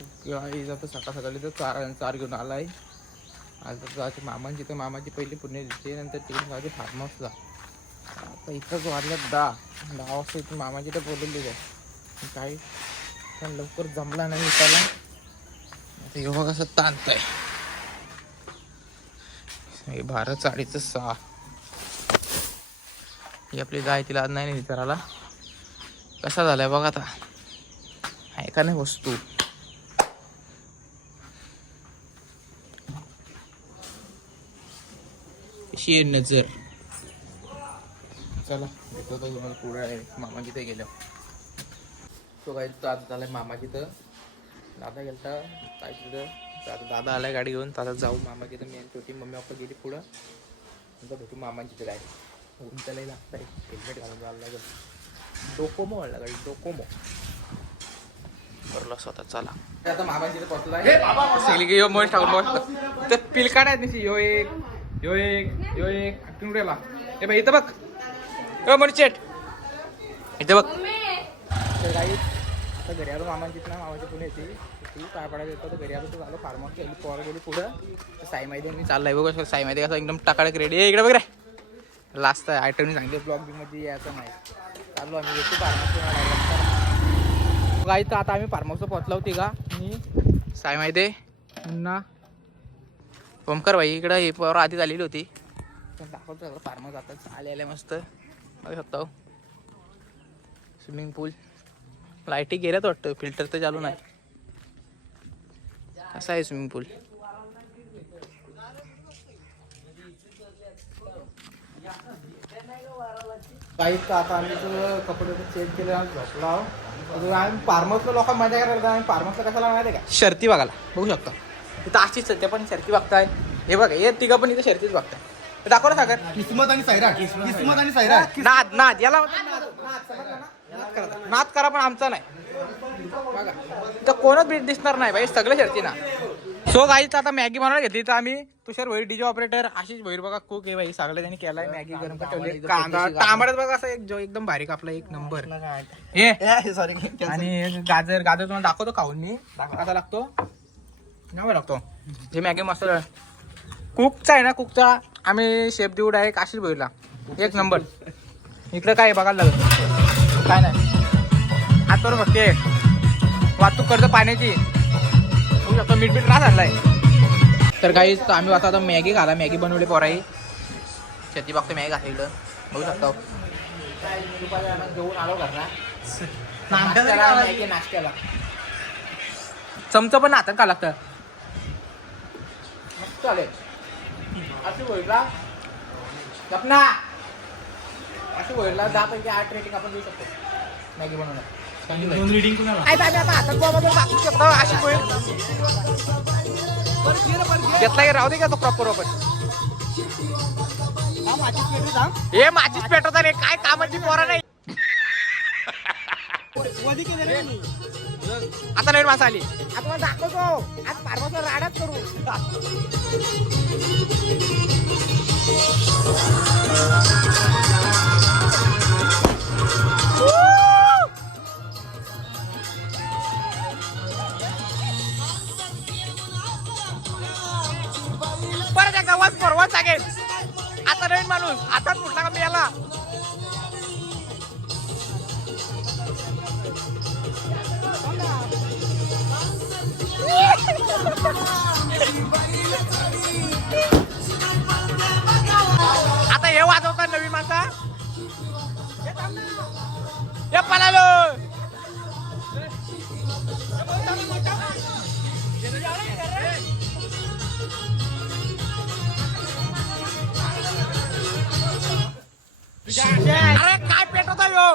जातं सकाळ सकाळी तर चार घेऊन आलाय. आज जायची मामांची, तर मामाची पहिली पुण्य दिसते, नंतर तिकडे जायचे फार्म हाऊसला. आता इथंच वाजल्यात 10 वाजता इथून मामाची तर बोलवली आहे. काही पण लवकर जमला नाही त्याला. आता एवढं कसं ताणतंय हे. भारत 6:30 ही आपली गाय, तिला आज नाही विचारायला कसा झालाय बघा. आता आहे का नाही वस्तू. कशी आहे नजर. चला येतो तो तुम्हाला पुढे आहे मामाची ते गेलं. तो काही आज झालाय मामाची तर दादा गेलता काय तिथं. आता दादा आलाय गाडी घेऊन. आता जाऊ मामाची तर. मी आणि छोटी मम्मी पप्पा गेली पुढं. नंतर भेटू मामाची तर. काय ऊन त्यालाही लागत आहे. हेल्मेट घालून जायला लागेल. डोकोमो वाढला गाडी. डोकोमो करलो स्वतः. चला आता मामाची तर पोचलाय. सगळी की यो मस्त टाकून तर पिलकाड आहेत निशी. यो एक पिंपऱ्याला. ए भाई इथं बघ. मणचेट इथं बघ. तर काही आता घरी आलो मामांचीत ना. मामाची पुणे येते ती काय पडायला येतो. तर घरी आलो तर झालं फार्म हाऊस गेली. पोरं गेली पुढं. साई माहिती मी चाललाय बघ. साई माहिती कसं एकदम टाकाळक रेडी आहे. इकडे बघ रे. लास्ट आयटम सांगितले ब्लॉग बी मध्ये यायचं नाही. चाललो आम्ही येतो फार्म हाऊस. काही तर आता आम्ही फार्म हाऊसला पोहोचला होती का. मी साई माहिती पुन्हा ओमकार भाई इकडं हे पोरं आधी झालेली होती. तर दाखवतो सगळं फार्म हाऊस. आता आले मस्त बघू शकता. स्विमिंग पूल लाईटी गेल्यात वाटतं. फिल्टर तर चालू नाही. कसं आहे स्विमिंग पूल. काहीच तर आता आम्ही कपडे चेंज केले. झोपला आम्ही फार्महाऊसला लोक मजा करायला. आम्ही फार्महाऊसला कशाला माहिती आहे का. शर्ती बघायला बघू शकता. तिथं अशीच सध्या पण शर्ती बघताय. हे बघा हे तिघं पण इथं शर्तीच बघताय. दाखव ना सागर. किस्मत आणि सायरा. नाद याला नाद करा पण आमचा नाही बघा. तर कोणच भेट दिसणार नाही भाई. सगळं शर्ती ना. सो गाईच आता मॅगी बनवायला घेतली. तर आम्ही तुषार भैर डीजे ऑपरेटर आशिष भैर बघा कुक आहे भाई. सगळं त्यांनी केलाय. मॅगी गरम ठेवले. कांदा तांबडत बघा असं एक जो एकदम भारी आपला एक नंबर हे. सॉरी. आणि गाजर तुम्हाला दाखवतो खाऊन मी. कसा लागतो नवा लागतो. हे मॅगी मसाला कुकचा आहे ना. कुकचा आम्ही शेफ देऊ डायरेक्ट आशिष भैरला. एक नंबर. इकडं काय बघायला लागत काय नाही. हातवर बघते वाहतूक करतो पाण्याची. बघू शकतो मीठ त्रास आणलाय. तर काही आम्ही आता मॅगी घाला. मॅगी बनवली पोराई. शेती बघतो मॅगी घातली इकडं बघू शकतो. घेऊन आलो घरला नाश्त्याला. चमचं पण हातात का लागतं. मस्त चालेल. अशी होईला गपना. अशी होईला 10पैकी 8 रेटिंग आपण देऊ शकतो मॅगी बनवण्यात. घेतला राहू दे का तो प्रॉपर आपण. हे माझीच पेटवत रे. काय कामाची पोरा नाही. आता नवीन मासा आली. आता मला दाखवतो. आज फार्महाऊसला राडाच करू. परत एकदा वन सांगेल. आता नवीन माणूस आता कुठला का मी याला. आता हे वाजवतात नवीन माणसा. हे पळालो. अरे काय पेटवता यो.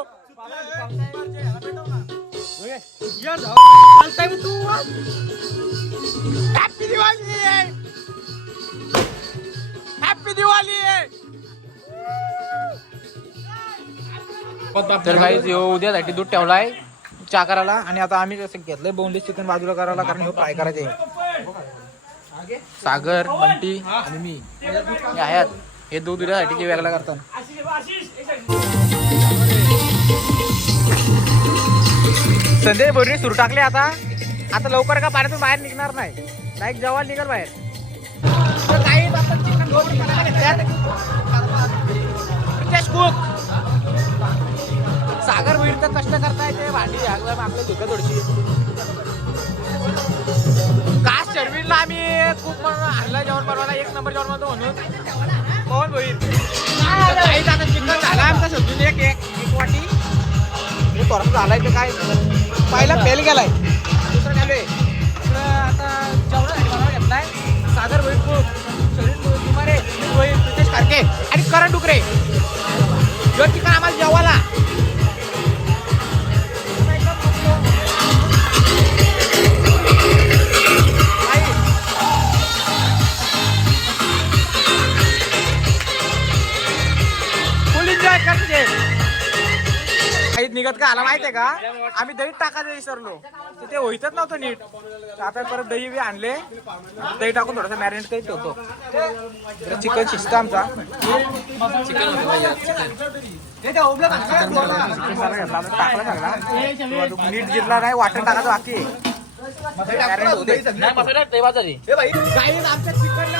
हॅपी दिवाळी. हॅपी दिवाळी. तर काही उद्यासाठी दूध ठेवलाय चहा करायला. आणि आता आम्ही कसं घेतलंय बोनलेस चिकन बाजूला करायला. कारण हे फ्राय करायचे. सागर बंटी आणि मी आहेत. हे दूध उद्यासाठी वेगळा करतात. संदेश बोरणी सुरू टाकले. आता आता लवकर का पाण्यातून बाहेर निघणार नाही, डायरेक्ट जेव्हा निघाल बाहेर. तर काही आपण चिकन लोड करायला घेतल्यात. प्रितेश कुक, सागर भीड तर कष्ट करताय ते भांडी एकदम आपल्या धुक्या थोडीशी. कास चरवीला आम्ही खूप म्हणून आणलं जेवण बनवायला, एक नंबर जेवण बनवतो म्हणून पवन भोईर. काहीच आता चिकन झाला आमचा समजून एक वाटी थोडंसं झालाय ते काय पहिला फेल गेलाय, दुसरं चालू आहे. आता जेवणासाठी बनवायला घेतलाय सागर भोईर खूप, शरीर कुमारे, भोईर, प्रितेश खारके आणि करण डुकरे. जो चिकन आम्हाला जेवायला फुल एन्जॉय करते. काहीच निघत का आला माहितीये का, आम्ही दही टाकायचं विसरलो, ते होईतच नव्हतं नीट. आता परत दही बी आणले, दही टाकून थोडंसं मॅरिनेट करीत होतो. चिकन शिजत आमचा, चिकन टाकला सगळा नीट जिरला नाही, वाटण टाकायचं बाकी आमच्या चिकनला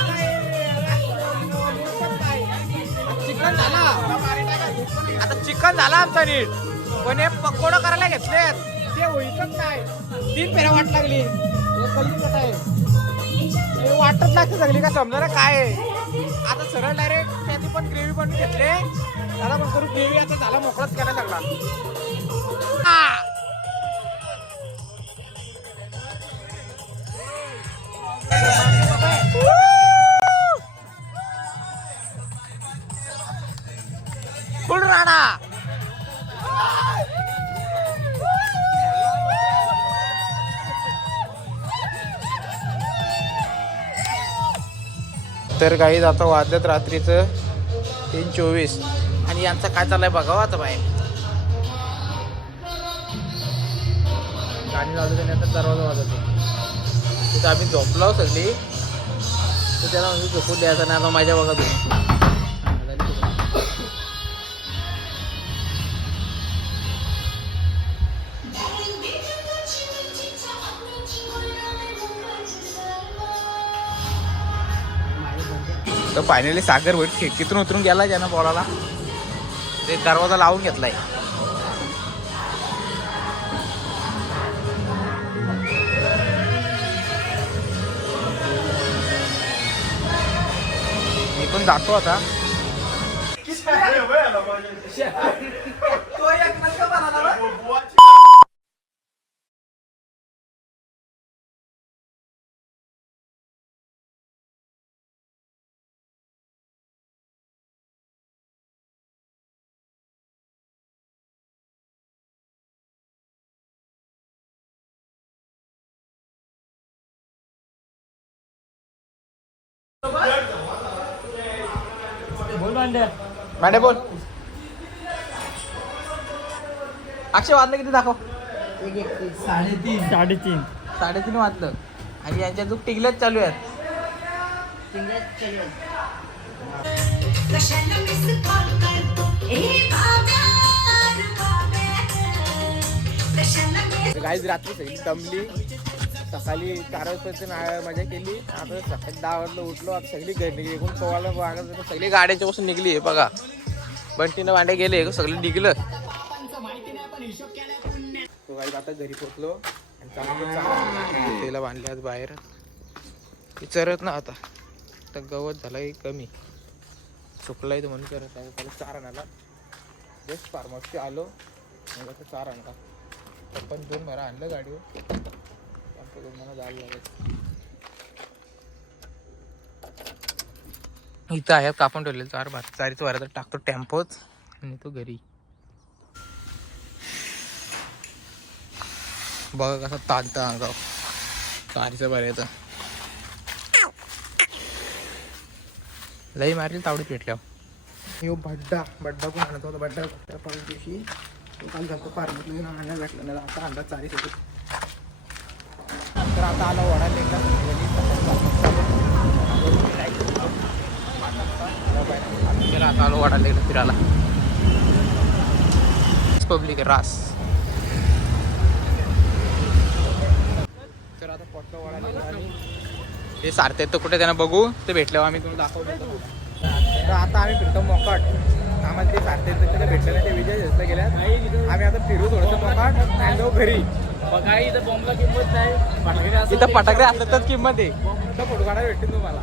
चिकन झाला. आता चिकन झाला आमचा नीट, पण हे पकोडा करायला घेतलेत ते होईतच नाही. 3 फेऱ्या वाट लागली, वाटच लागते सगळी का समजा ना काय. आता सरळ डायरेक्ट त्याची पण ग्रेव्ही पण घेतले, त्याला पण करू ग्रेव्ही. आता झाला मोकळाच केला सगळा. फुल राणा तर काही आता वाजत रात्रीचं 3:24 आणि यांचा काय चाललाय बघावं आता बाहेर. गाणी लावतो त्याने आता दरवाजा वाजवतो. तिथं आम्ही झोपलो सगळी, तर त्याला म्हणजे झोपून द्यायचं नाही. आता माझ्या बघा तुम्ही तर फायनली सागर भेट खिडकीतून उतरून गेला ज्यानं बोलायला, ते दरवाजा लावून घेतलाय. मी पण जातो आता. भांडे बोल. अक्षय वाजलं किती दाखव. 3:30 वाजलं आणि यांच्या जो टिंगल्याच चालू आहेत. गाईज रात्री सगळी दमली, सकाळी 4 वाजता मजा केली. आता सकाळी 10 वाजता उठलो. आता सगळी घरी निघली, एकूण पोवायला वागत सगळी गाड्याच्या पासून निघली आहे बघा. बंटीनं भांडे गेले, सगळं निघलं. तो गाईज आता घरी पोचलो आणि त्याला बांधले आज बाहेर. चरत ना आता तर गवत झालंय कमी, सुकलाय तो म्हणून करत आहे. त्याला चारा आणायला जस्ट फार्महाऊसची आलो, मग आता चारा आणला. पण 2 मरा आणलं गाडीवर, मला जायला लागेल. इथं आहे कापून ठेवलेलं 4 वारा तर टाकतो टेम्पोच आणि तो घरी. बघा कसं ताजता अंगाव चारीचं बरं येतं. लई मारली तावडीत भेटल्यावर. यो बड्डा पण आणत होता. बड्डा परत दिवशी तो काल घालतो फार्महाऊसला आणला भेटला नाही. आता आणला चारीसोबत. तर आता आला वडा लेकला आता आलो वडा लेकला फिरायला. पब्लिक रास स्पॉटला वळालेलो आणि ते सारते तर कुठे त्यांना बघू ते भेटल्यावर आम्ही तुम्हाला दाखवतो. तर आता आम्ही फिरतो मोकाट. आम्हाला ते सारते तिथे भेटले नाही, ते विजय जास्त गेल्यात. आम्ही आता फिरू थोडंसं मोकाट आणि जाऊ घरी. बघा इथं बॉम्बला किंमत नाही, फटाके इथं फटाके असतातच किंमत आहे. फोटो काढायला भेटतील तुम्हाला.